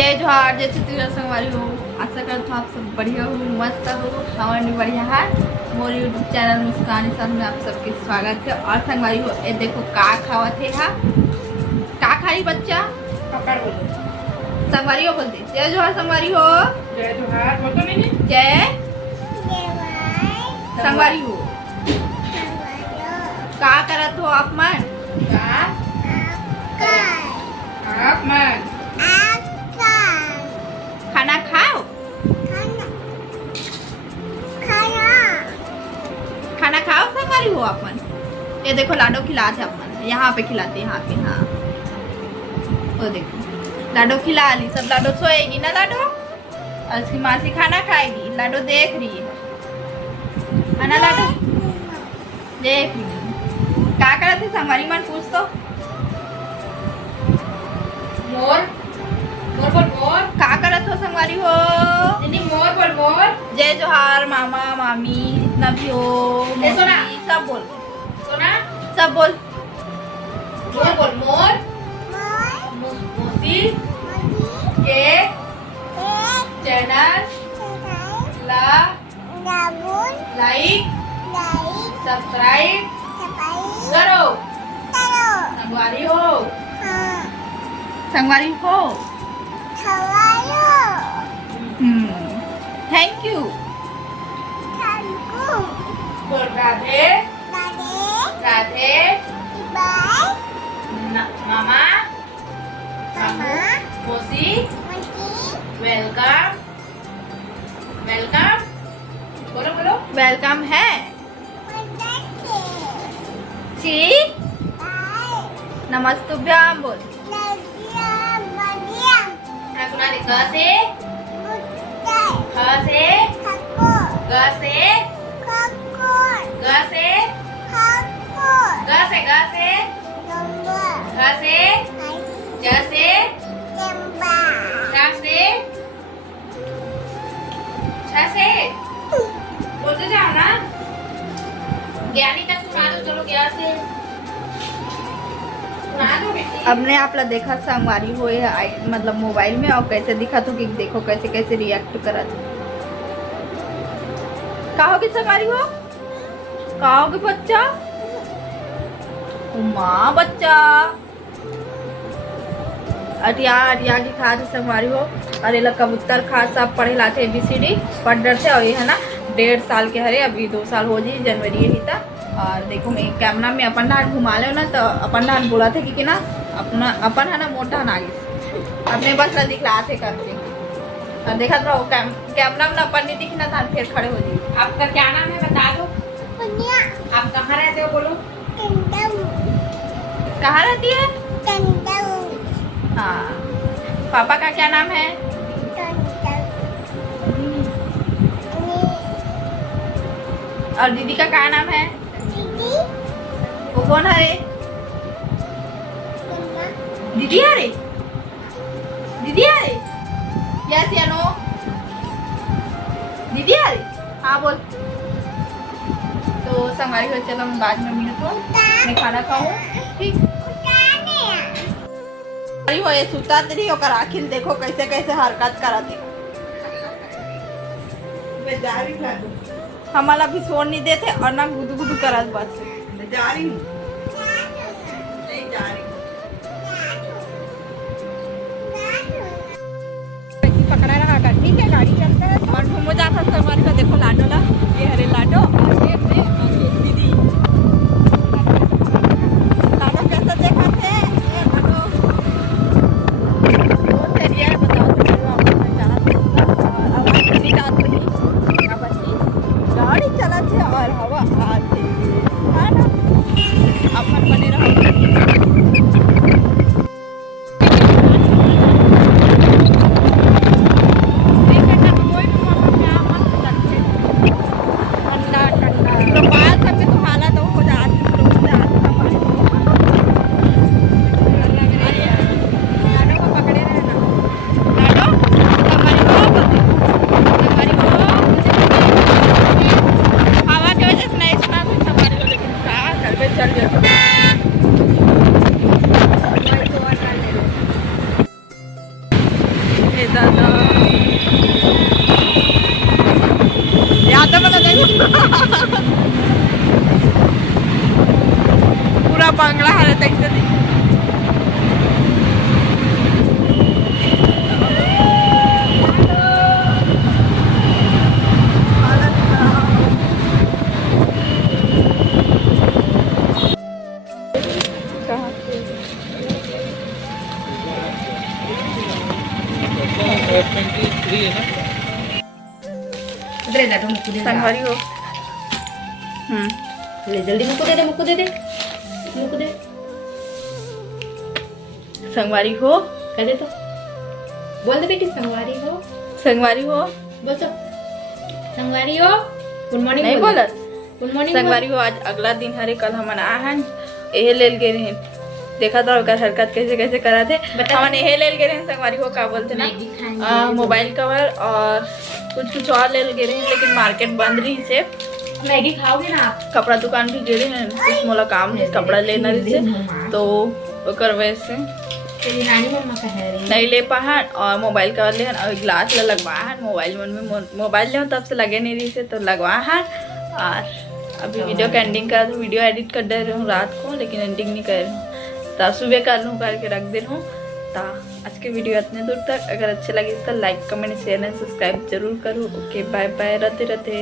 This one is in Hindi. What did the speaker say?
जय जोहार, जय छत्तीसगढ़ संगवारी हो। आशा करता हूँ आप सब बढ़िया हो, मस्त हो। हमारे भी बढ़िया है। मोर यूट्यूब चैनल मुस्कान सर में आप सबके स्वागत है। और संगवारी हो, ये देखो का खावत है हा? का खाई बच्चा? पकड़ बोलो। संगवारी हो बोलते जय जोहार। संगवारी हो जय जोहार बोल तो नहीं। जय संगवारी हो। का करत हो आप मन? आप मन खाना खाओ। खाना खाओ संगवारी हो आप मन। ये देखो लाडो खिलाते अपन, यहाँ पे खिलाते, यहाँ पे। हाँ वो देखो लाडो खिला ली। सब लाडो सोएगी ना लाडो, और उसकी मासी खाना खाएगी। लाडो देख रही है ना लाडो, देख रही है। क्या करते संगवारी मन पूछ तो? मोर मोर बोल मोर। का करत हो संगवारी हो? नहीं मोर बोल मोर। जय जोहार मामा मामी जितना भी हो, ए, सोना। मौसी, सब बोल, सोना सब बोल। मोर बोल मोर। मोसी के चैनल ला लाइक सब्सक्राइब करो। संगवारी हो। संगवारी हो। Thank you. बोल राधे राधे मामा मोसी वेलकम वेलकम। बोलो बोलो। वेलकम है। ची नमस्तुभ्याम बोल। सुना दे। क से ख से ग से ग से ग से ग से घ से ज से च से छ से बोलते जाओ ना। ज्ञानी तक सुना दो। चलो ज्ञान से सुना दो बेटी। हमने आप लोग देखा संगवारी हो मतलब मोबाइल में, और कैसे दिखा तो कि देखो कैसे कैसे रिएक्ट करा। कहोगे संगवारी हो? कहोगे बच्चा? माँ बच्चा अटिया अटिया की खा संगवारी हो। और ये लोग कबूतर खा सब पढ़े लाते ABCD पढ़ डरते। और ये है ना 1.5 साल के हरे, अभी 2 साल हो जी, जनवरी ही था। और देखो मैं कैमरा में अपन नान घुमा ले ना, तो अपन नान बोला थे कि ना अपना अपन है ना मोटा नागिस अपने बस ला दिखला थे करके। और देखा तो कैमरा में अपन नहीं दिखना था, फिर खड़े हो जी। आपका क्या नाम है बता दो। आप कहाँ रहते हो बोलो। कहाँ रहती है? हाँ। पापा का क्या नाम है? और दीदी का क्या नाम है? वो कौन है रे? दीदी है रे? दीदी है रे? यस या नो? दीदी है रे? हाँ बोल। तो संगवारी हो, चलो मैं बाद में मिलूँ तो मैं खाना खाऊं, ठीक? हो ये सुता नहीं होकर आखिर देखो कैसे कैसे हरकत कराती। हमारा भी सोन नहीं देते और ना गुदू गुदू करत बस। जा रही पकड़ा रहा कर, ठीक है? गाड़ी चलता है और घूमो जाता संगवारी का। देखो लाडो ला, ये हरे लाडो और ये मैं और ये दीदी। लाडो कैसा देखा थे? ये लाडो बहुत बढ़िया है। बताओ गाड़ी चला थे और हवा आते है ना। अपन बने रहो। ठंडा ठंडा हे दादा याद है मला देखो पूरा बांगला हालत ऐसे नहीं उधर जा तुम मुक्कू दे संगवारी हो ले जल्दी मुक्कू दे मुक्कू दे मुक्कू दे संगवारी हो कह दे तो बोल दे बेटी संगवारी हो बोल तो संगवारी हो गुड मॉर्निंग नहीं बोलत गुड मॉर्निंग संगवारी हो आज अगला दिन हरे कल हमन आहन एहे लेल गे रहे देखा था ओकर हरकत कैसे कैसे करा थे हमन एहे लेल गे रहे संगवारी हो का बोलते ना मोबाइल कवर और कुछ और ले गे रहे लेकिन मार्केट बंद रही से मैगी खाओगे ना आप कपड़ा दुकान भी गे रहे कुछ मोला काम है कपड़ा लेना रही से तो ओकर वजह से तेरी नानी मम्मा कह रही नहीं ले पाहन और मोबाइल कवर ले और ग्लास ला लगवाहन मोबाइल मन में मोबाइल ले तब से लगे नहीं रही से तो लगवाहन और अभी वीडियो का एंडिंग कर वीडियो एडिट कर दे रही हूँ रात को लेकिन एंडिंग नहीं कर रही हूँ तो सुबह कर लूँ करके रख दे रहा हूँ। तो आज के वीडियो इतने दूर तक अगर अच्छे लगे तो like comment share and subscribe जरूर करो। Okay bye bye, Radhe Radhe.